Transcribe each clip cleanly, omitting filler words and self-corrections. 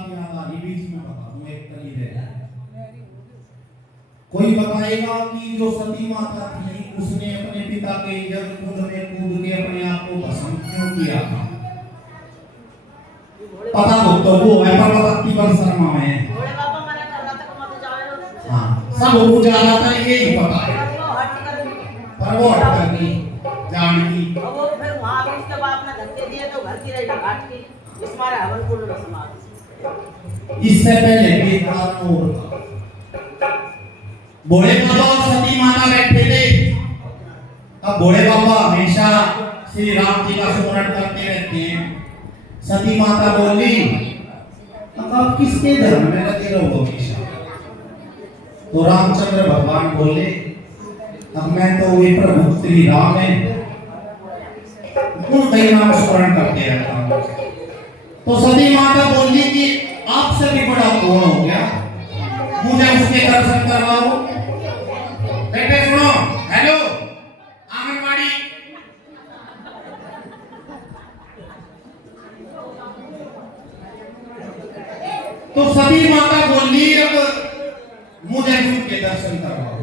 बात याद आ रही, बीच में बता दूं, एक कली है। कोई बताएगा कि जो सती माता थी उसने अपने पिता के यज्ञ कुंड में कूद के अपने आप को भस्म क्यों किया था? पता हो तो वो है पर पता पर शर्मा में भोले बाबा मना कर रहा था कि मत जाओ। हाँ सब वो जा रहा था, ये ही पता है पर वो हट कर नहीं जानकी। अब वो फिर वहां पे उसके बाप ने धक्के दिए तो घर की रही घाट की इस मारे हवन कुंड में समाप्त। इससे पहले भी एक बात और था। भोले बाबा और सती माता बैठे थे। अब भोले बाबा हमेशा श्री राम जी का स्मरण करते रहते हैं। सती माता बोली, अब आप किसके धर्म में लगे रहो हमेशा? तो रामचंद्र भगवान बोले, अब मैं तो विप्र भक्त श्री राम है, उनका ही नाम स्मरण करते रहता हूं। तो सती माता बोली कि आपसे भी बड़ा कौन हो गया, मुझे उसके दर्शन करवाओ। बेटे सुनो, हेलो आंगनवाड़ी। तो सती माता बोली, अब मुझे उनके दर्शन करवाओ।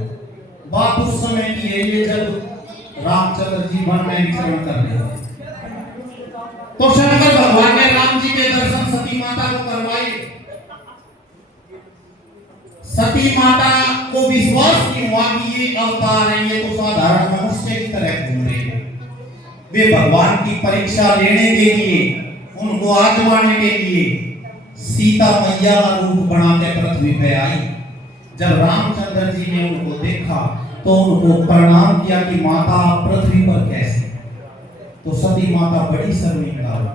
बात उस समय की है ये जब रामचंद्र जी वन में विचरण कर रहे थे। तो शंकर भगवान ने राम जी के दर्शन सती माता को करवाए। सती माता को विश्वास नहीं हुआ कि ये अवतार है, ये तो साधारण मनुष्य की तरह घूम रहे हैं। वे भगवान की परीक्षा लेने के लिए, उनको आजमाने के लिए सीता मैया का रूप बना के पृथ्वी पे आई। जब रामचंद्र जी ने उनको देखा तो उनको प्रणाम किया कि माता आप पृथ्वी पर कैसे? तो सती माता बड़ी शर्मिंदा हुई,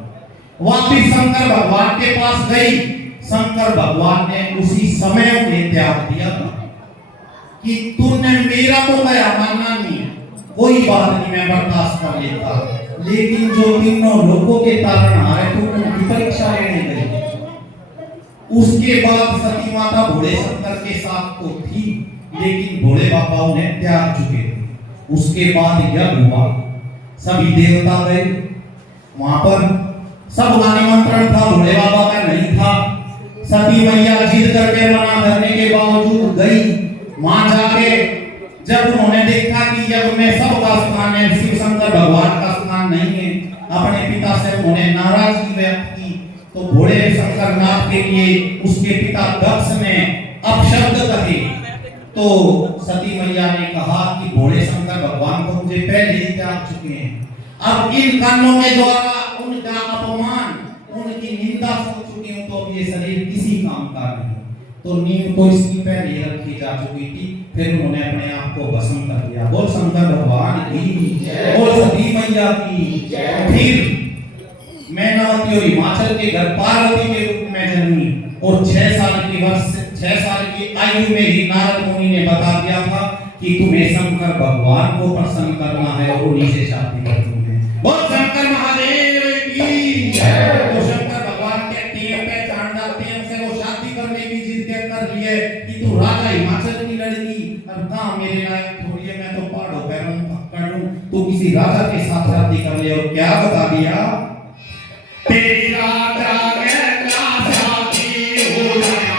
वापिस शंकर भगवान के पास गई। शंकर भगवान ने उसी समय उन्हें त्याग दिया था कि तूने मेरा तो मैं मानना नहीं है, कोई बात नहीं, मैं बर्दाश्त कर लेता, लेकिन जो तीनों लोगों के तारणहार है तो उनकी परीक्षा लेने गई। उसके बाद सती माता भोले शंकर के साथ तो थी, लेकिन भोले बाबा उन्हें त्याग चुके थे। उसके बाद यज्ञ हुआ, सभी देवता गए वहां पर, सबका निमंत्रण था, भोले बाबा का नहीं था। सती मैया जिद करके मना करने के बावजूद गई। वहां जाके जब उन्होंने देखा कि यज्ञ में सबका स्थान है, शिव शंकर भगवान का स्थान नहीं है, अपने पिता से उन्होंने नाराजगी व्यक्त की। तो भोले शंकर नाथ के लिए उसके पिता दक्ष ने अपशब्द कहे। तो सती मैया ने कहा कि भोले शंकर भगवान को मुझे पहले ही त्याग चुके हैं, अब इन कानों के द्वारा उनका अपमान, उनकी निंदा सुन चुकी हूं, तो अब ये शरीर किसी काम का नहीं। तो नींव तो इसकी पहले रखी जा चुकी थी, फिर उन्होंने अपने आप को भस्म कर दिया। बोल शंकर भगवान की जय, बोल सती मैया की जय। फिर मैनावती और हिमाचल के घर पार्वती के रूप में जन्मी और 6 साल की आयु में ही नारद मुनि ने बता दिया था कि तुम्हें शंकर भगवान को प्रसन्न करना है और उन्हीं से शादी करनी है। बोल शंकर महादेव की जय। तो शंकर भगवान कहते हैं, पहचान जाते हैं उनसे, वो शादी करने की जिद कर लिए कि तू राजा हिमाचल की लड़की, अब कहां मेरे लायक थोड़ी है, मैं तो पहाड़ों पे पकड़ लूं, तू किसी राजा के साथ शादी कर ले। और क्या बता दिया, तेरी राजा में शादी हो जाए।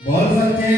बोल सच्चे